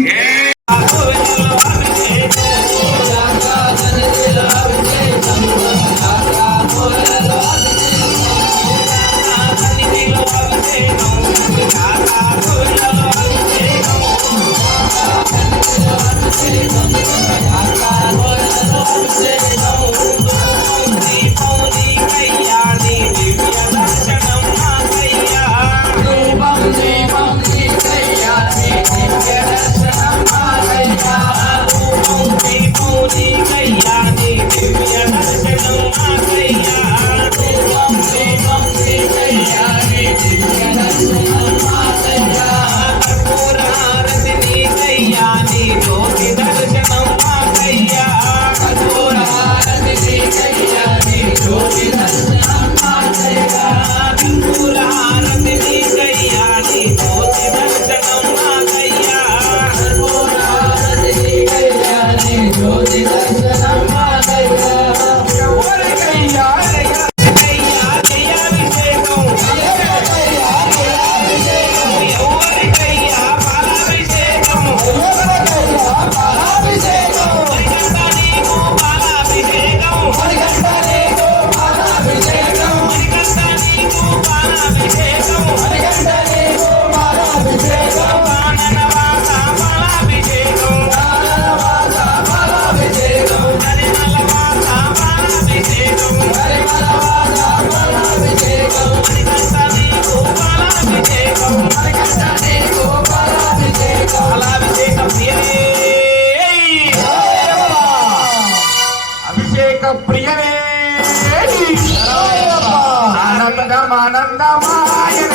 Yeah. అభిషేక